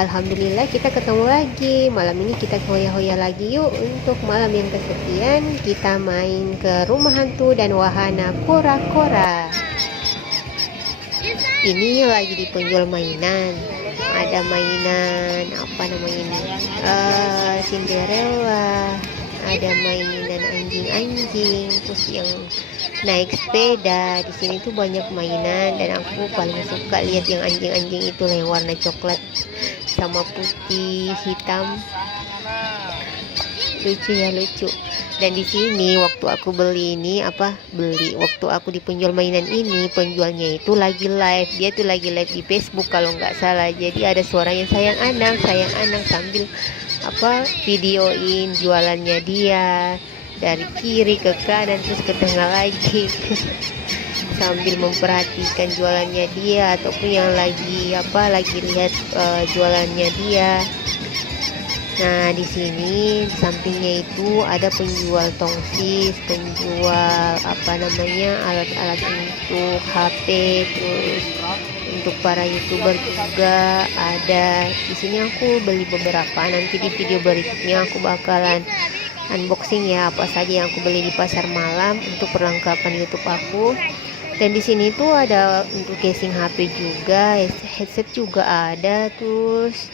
Alhamdulillah kita ketemu lagi. Malam ini kita hoya-hoya lagi yuk. Untuk malam yang kesekian kita main ke rumah hantu dan wahana kora-kora. Ini lagi di penjual mainan. Ada mainan apa namanya ini? Cinderella. Ada mainan anjing-anjing, terus yang naik sepeda. Di sini tuh banyak mainan dan aku paling suka lihat yang anjing-anjing itu yang warna coklat sama putih hitam, lucu ya, lucu. Dan di sini waktu aku beli ini waktu aku di penjual mainan ini, penjualnya itu lagi live. Dia tuh lagi live di Facebook kalau nggak salah. Jadi ada suaranya sayang anak sambil videoin jualannya dia dari kiri ke kanan terus ke tengah lagi sambil memperhatikan jualannya dia ataupun yang lagi lihat jualannya dia. Nah, di sini di sampingnya itu ada penjual tongsis, penjual alat-alat untuk HP, terus untuk para YouTuber juga ada. Di sini aku beli beberapa, nanti di video berikutnya aku bakalan unboxing ya apa saja yang aku beli di pasar malam untuk perlengkapan YouTube aku. Dan di sini tuh ada untuk casing HP juga, headset juga ada, terus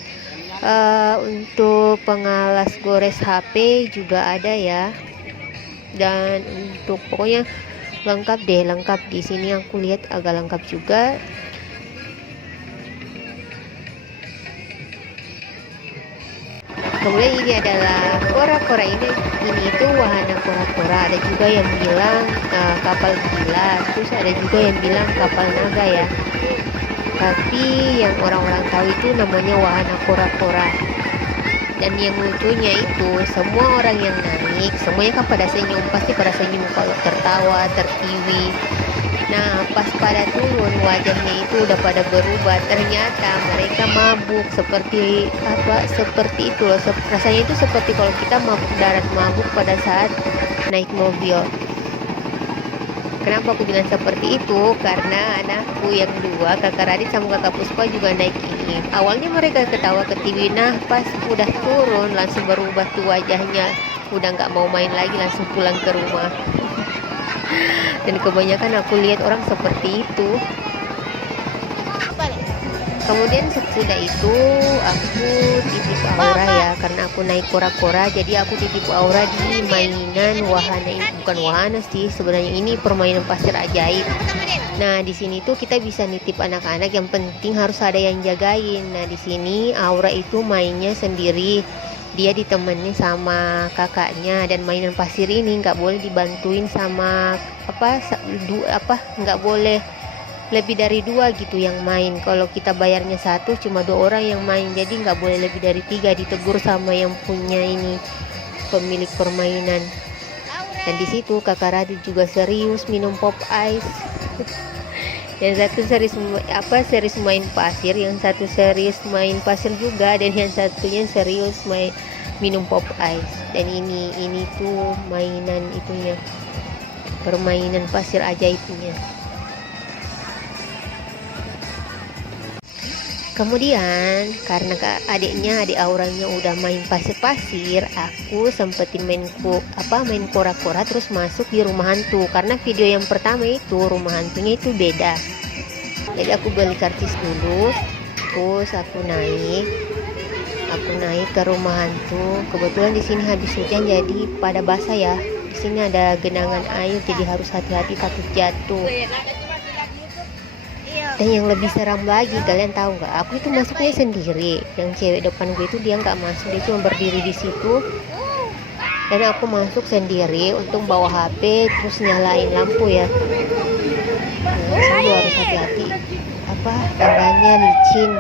untuk pengalas gores HP juga ada ya. Dan untuk pokoknya lengkap di sini aku lihat agak lengkap juga. Kemudian ini adalah kora-kora, ini itu wahana kora-kora. Ada juga yang bilang kapal gila, terus ada juga yang bilang kapal naga ya. Tapi yang orang-orang tahu itu namanya wahana kora-kora. Dan yang lucunya itu semua orang yang naik semuanya kan pada senyum, pasti pada senyum kalau tertawa, tertiwi. Nah, pas pada turun wajahnya itu udah pada berubah. Ternyata mereka mabuk seperti itu loh. Rasanya itu seperti kalau kita mabuk darat, mabuk pada saat naik mobil. Kenapa aku bilang seperti itu? Karena anakku yang dua, kakak Radit sama kakak Puspa juga naik ini. Awalnya mereka ketawa ketiwi, nah pas udah turun langsung berubah tuh wajahnya. Udah nggak mau main lagi, langsung pulang ke rumah. Dan kebanyakan aku lihat orang seperti itu. Kemudian sesudah itu aku ditipu Aura ya, karena aku naik kora-kora, jadi aku ditipu Aura di mainan wahana ini. Bukan wahana sih sebenarnya, ini permainan pasir ajaib. Nah, di sini tuh kita bisa nitip anak-anak, yang penting harus ada yang jagain. Nah, di sini Aura itu mainnya sendiri. Dia ditemenin sama kakaknya, dan mainan pasir ini nggak boleh dibantuin sama nggak boleh lebih dari 2 gitu yang main. Kalau kita bayarnya 1, cuma 2 orang yang main, jadi nggak boleh lebih dari 3. Ditegur sama yang punya ini, pemilik permainan. Dan di situ kakak Radit juga serius minum pop ice. Yang satu serius main pasir, yang satu serius main pasir juga, dan yang satunya serius minum pop ice. Dan ini tuh mainan itunya, permainan pasir ajaibnya. Kemudian karena adik Auranya udah main pasir-pasir, aku sempetin main kora-kora terus masuk di rumah hantu. Karena video yang pertama itu rumah hantunya itu beda. Jadi aku beli karcis dulu, terus aku naik ke rumah hantu. Kebetulan di sini habis hujan jadi pada basah ya. Di sini ada genangan air, jadi harus hati-hati takut jatuh. Dan yang lebih seram lagi, kalian tahu nggak? Aku itu masuknya sendiri. Yang cewek depan gue itu dia nggak masuk, dia cuma berdiri di situ. Dan aku masuk sendiri untuk bawa HP, terus nyalain lampu ya. Nah, sungguh harus hati-hati. Tangganya licin.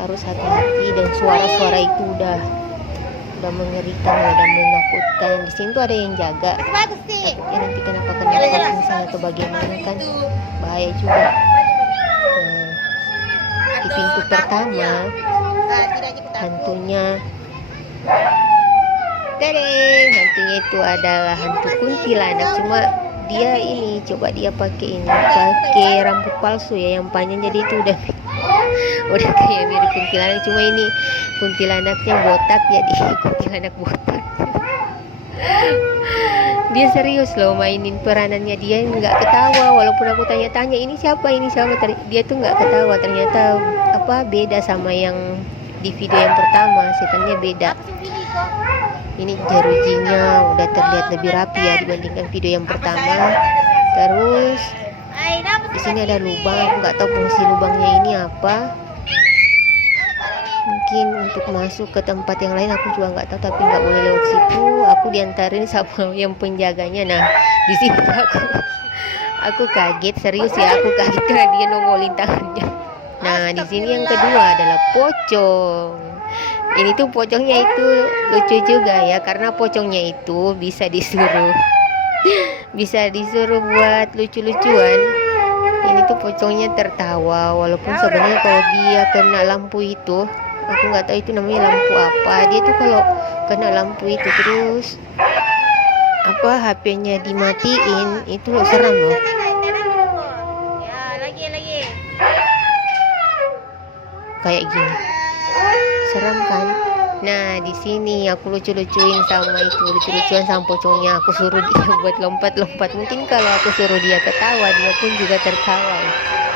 Harus hati-hati, dan suara-suara itu udah mengerikan, udah menakutkan. Di sini tuh ada yang jaga. Takutnya nanti kenapa misalnya atau bagaimana kan, bahaya juga. Nah, di pintu pertama hantunya itu adalah hantu kuntilanak. Cuma dia pakai rambut palsu ya yang panjang, jadi itu udah udah kayak mirip kuntilanak, cuma ini kuntilanaknya botak, jadi kuntilanak botak. Dia serius loh mainin peranannya, dia nggak ketawa walaupun aku tanya-tanya ini siapa, dia tuh nggak ketawa. Ternyata beda sama yang di video yang pertama, setannya beda. Ini jerujinya udah terlihat lebih rapi ya dibandingkan video yang pertama. Terus di sini ada lubang, aku nggak tahu fungsi lubangnya ini apa. Mungkin untuk masuk ke tempat yang lain, aku juga nggak tahu, tapi nggak boleh lewat situ. Aku diantarin sama yang penjaganya. Nah, di sini aku kaget, serius ya, aku kaget karena dia nongolin tangannya. Nah, di sini yang kedua adalah pocong. Ini tuh pocongnya itu lucu juga ya, karena pocongnya itu bisa disuruh buat lucu-lucuan. Ini tuh pocongnya tertawa, walaupun sebenarnya kalau dia kena lampu itu, aku nggak tahu itu namanya lampu apa. Dia tuh kalau kena lampu itu terus HP-nya dimatiin, itu serem loh. Kayak gini, serem kan? Nah, di sini aku lucu-lucuin sama pocongnya. Aku suruh dia buat lompat-lompat. Mungkin kalau aku suruh dia ketawa, dia pun juga tertawa.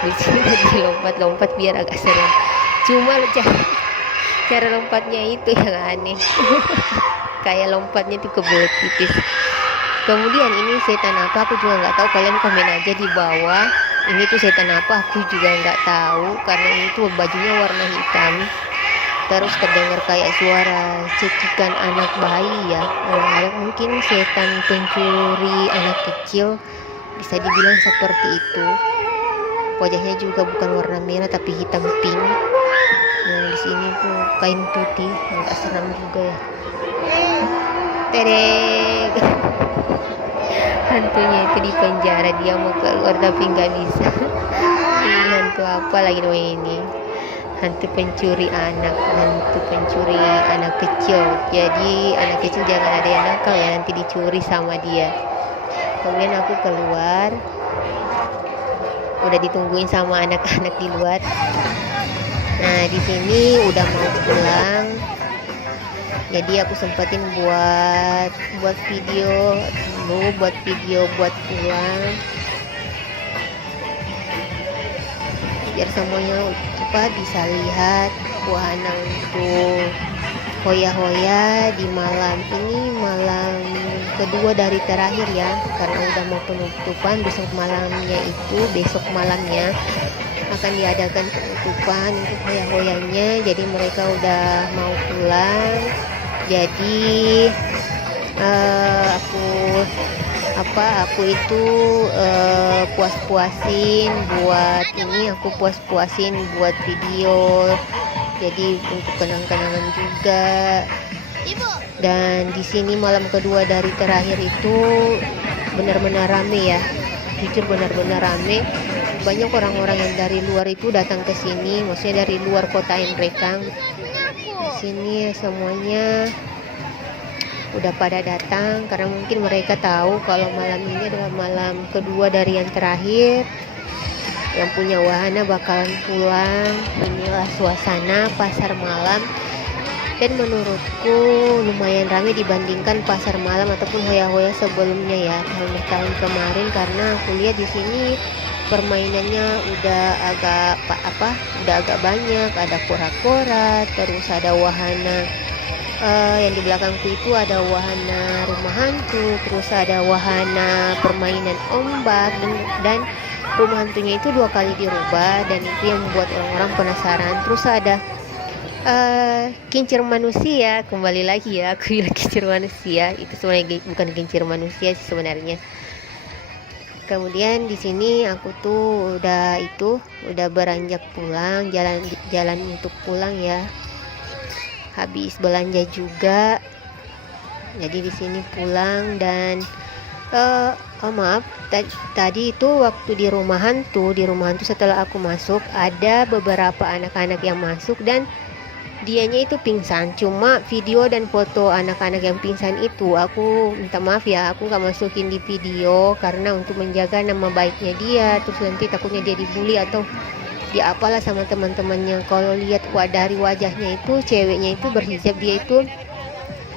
Di sini dia lompat-lompat biar agak serem. Cuma cara lompatnya itu yang aneh. Kayak lompatnya tuh kebelet tipis. Kemudian ini setan apa aku juga nggak tahu, kalian komen aja di bawah. Ini tuh setan apa aku juga nggak tahu, karena ini tuh bajunya warna hitam. Terus terdengar kayak suara cekikan anak bayi ya. Mungkin setan pencuri anak kecil, bisa dibilang seperti itu. Wajahnya juga bukan warna merah tapi hitam pink. Nah, di sini tuh kain putih, agak seram juga ya. Tedek. Hantunya itu di penjara, dia mau keluar tapi nggak bisa. Ini hantu apa lagi namanya ini? Hantu pencuri anak kecil. Jadi anak kecil jangan ada yang nakal ya, nanti dicuri sama dia. Kemudian aku keluar, udah ditungguin sama anak-anak di luar. Nah, di sini udah mau pulang, jadi aku sempetin buat video buat pulang, biar semuanya bisa lihat wahana untuk hoya-hoya di malam ini, malam kedua dari terakhir ya, karena udah mau penutupan. Besok malamnya akan diadakan penutupan untuk hoya-hoyanya, jadi mereka udah mau pulang. Jadi aku itu puas-puasin buat video, jadi untuk kenang-kenangan juga. Dan di sini malam kedua dari terakhir itu benar-benar rame ya, jujur benar-benar rame. Banyak orang-orang yang dari luar itu datang ke sini, maksudnya dari luar kota Enrekang. Di sini semuanya udah pada datang karena mungkin mereka tahu kalau malam ini adalah malam kedua dari yang terakhir. Yang punya wahana bakalan pulang. Inilah suasana pasar malam, dan menurutku lumayan ramai dibandingkan pasar malam ataupun hoya-hoya sebelumnya ya, tahun kemarin, karena aku lihat di sini permainannya udah agak banyak. Ada kora-kora, terus ada wahana yang di belakangku itu ada wahana rumah hantu, terus ada wahana permainan ombak, dan rumah hantunya itu 2 kali dirubah, dan itu yang membuat orang-orang penasaran. Terus ada kincir manusia, kembali lagi ya aku bilang kincir manusia, itu sebenarnya bukan kincir manusia sih sebenarnya. Kemudian di sini aku tuh udah beranjak pulang, jalan untuk pulang ya. Habis belanja juga, jadi di sini pulang. Dan maaf, tadi itu waktu di rumah hantu setelah aku masuk, ada beberapa anak-anak yang masuk dan dianya itu pingsan. Cuma video dan foto anak-anak yang pingsan itu aku minta maaf ya, aku gak masukin di video karena untuk menjaga nama baiknya dia, terus nanti takutnya dia dibully atau dia apalah sama teman-temannya. Kalau lihat dari wajahnya itu, ceweknya itu berhijab, dia itu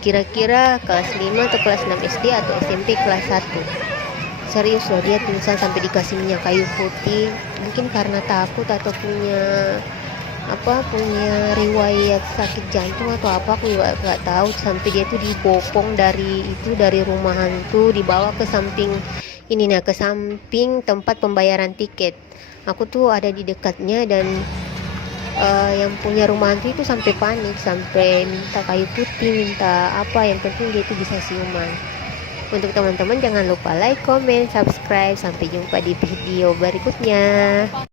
kira-kira kelas 5 atau kelas 6 SD atau SMP kelas 1. Serius loh, dia pingsan sampai dikasih minyak kayu putih. Mungkin karena takut atau punya riwayat sakit jantung atau apa, aku juga nggak tahu. Sampai dia tuh dibopong dari rumah hantu, dibawa ke samping ke samping tempat pembayaran tiket. Aku tuh ada di dekatnya, dan yang punya rumah hantu itu sampai panik, sampai minta kayu putih, minta apa, yang penting dia itu bisa siuman. Untuk teman-teman jangan lupa like, comment, subscribe. Sampai jumpa di video berikutnya.